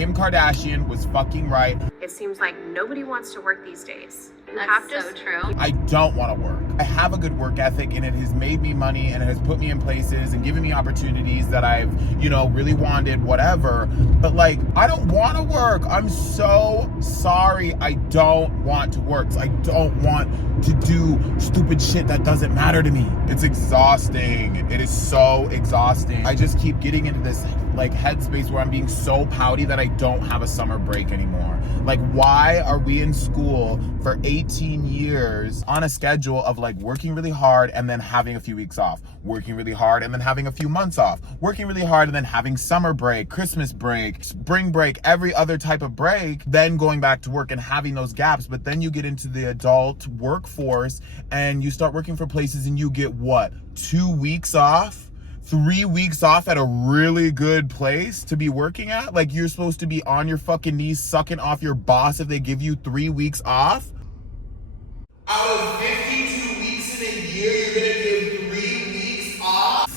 Kim Kardashian was fucking right. It seems like nobody wants to work these days. That's so true. I don't want to work. I have a good work ethic, and it has made me money, and it has put me in places and given me opportunities that I've, really wanted, whatever. But like, I don't want to work. I'm so sorry. I don't want to work. I don't want to do stupid shit that doesn't matter to me. It's exhausting. It is so exhausting. I just keep getting into this like headspace where I'm being so pouty that I don't have a summer break anymore. Like, why are we in school for 18 years on a schedule of like working really hard and then having a few weeks off, working really hard and then having a few months off, working really hard and then having summer break, Christmas break, spring break, every other type of break, then going back to work and having those gaps? But then you get into the adult workforce and you start working for places and you get what, 2 weeks off? 3 weeks off at a really good place to be working at? Like, you're supposed to be on your fucking knees sucking off your boss if they give you 3 weeks off? Out of 52 weeks in a year, you're gonna give 3 weeks off?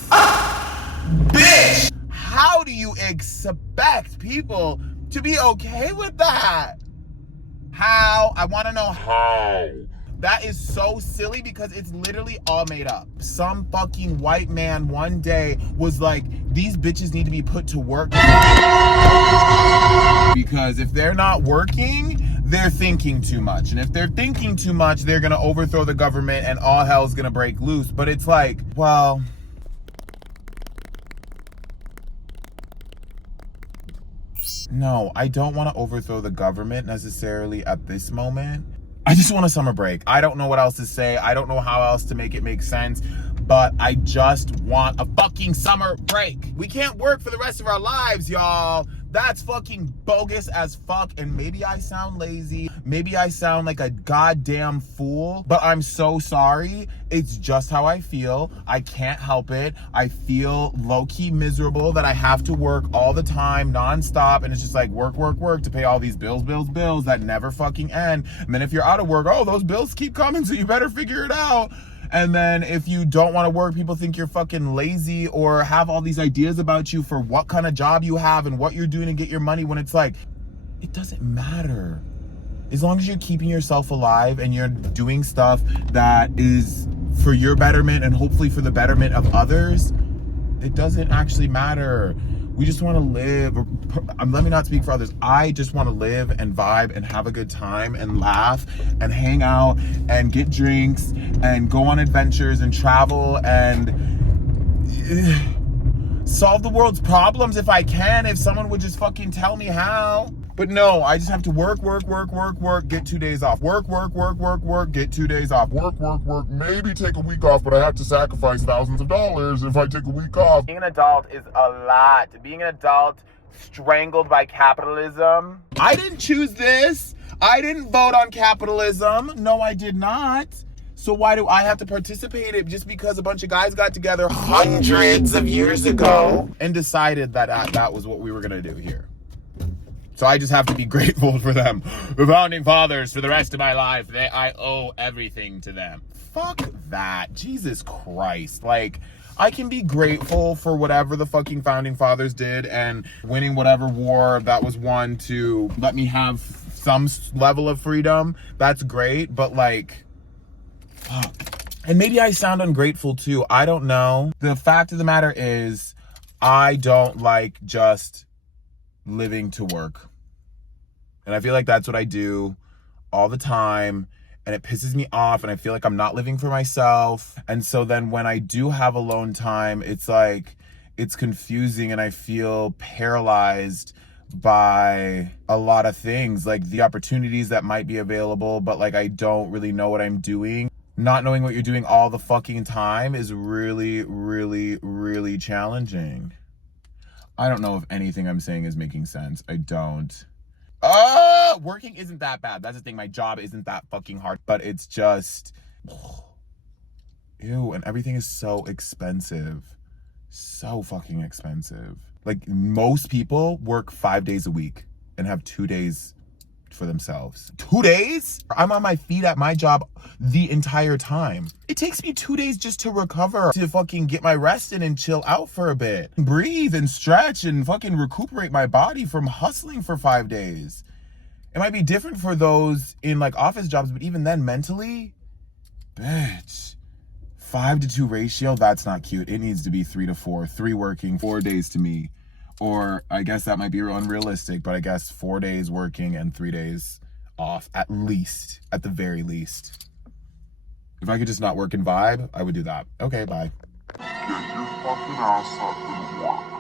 Bitch! How do you expect people to be okay with that? How? I wanna know how. That is so silly because it's literally all made up. Some fucking white man one day was like, these bitches need to be put to work. Because if they're not working, they're thinking too much. And if they're thinking too much, they're gonna overthrow the government and all hell's gonna break loose. But it's like, well, no, I don't want to overthrow the government necessarily at this moment. I just want a summer break. I don't know what else to say. I don't know how else to make it make sense, but I just want a fucking summer break. We can't work for the rest of our lives, y'all. That's fucking bogus as fuck. And maybe I sound lazy. Maybe I sound like a goddamn fool, but I'm so sorry. It's just how I feel. I can't help it. I feel low-key miserable that I have to work all the time, nonstop. And it's just like work, work, work to pay all these bills that never fucking end. And then if you're out of work, oh, those bills keep coming, so you better figure it out. And then if you don't want to work, people think you're fucking lazy or have all these ideas about you for what kind of job you have and what you're doing to get your money, when it's like, it doesn't matter. As long as you're keeping yourself alive and you're doing stuff that is for your betterment and hopefully for the betterment of others, it doesn't actually matter. We just want to live. Let me not speak for others. I just want to live and vibe and have a good time and laugh and hang out and get drinks and go on adventures and travel and solve the world's problems if I can, if someone would just fucking tell me how. But no, I just have to work, get 2 days off. Work, get 2 days off. Work, maybe take a week off, but I have to sacrifice thousands of dollars if I take a week off. Being an adult is a lot. Being an adult strangled by capitalism. I didn't choose this. I didn't vote on capitalism. No, I did not. So why do I have to participate in it just because a bunch of guys got together hundreds of years ago and decided that that was what we were going to do here? So I just have to be grateful for them. The founding fathers for the rest of my life. I owe everything to them. Fuck that. Jesus Christ. Like, I can be grateful for whatever the fucking founding fathers did and winning whatever war that was won to let me have some level of freedom. That's great. But like, fuck. And maybe I sound ungrateful too. I don't know. The fact of the matter is, I don't like just living to work. And I feel like that's what I do all the time. And it pisses me off. And I feel like I'm not living for myself. And so then when I do have alone time, it's like, it's confusing and I feel paralyzed by a lot of things, like the opportunities that might be available, but like I don't really know what I'm doing. Not knowing what you're doing all the fucking time is really, really, really challenging. I don't know if anything I'm saying is making sense. I don't. Working isn't that bad. That's the thing. My job isn't that fucking hard, but it's just, ew. And everything is so expensive. So fucking expensive. Like most people work 5 days a week and have 2 days for themselves. 2 days? I'm on my feet at my job the entire time. It takes me 2 days just to recover, to fucking get my rest in and chill out for a bit. Breathe and stretch and fucking recuperate my body from hustling for 5 days. It might be different for those in like office jobs, but even then mentally, bitch, 5-to-2 ratio, that's not cute. It needs to be 3-to-4, 3 working, 4 days to me. Or I guess that might be unrealistic, but I guess 4 days working and 3 days off, at least, at the very least. If I could just not work and vibe, I would do that. Okay, bye. Get your fucking ass up and work.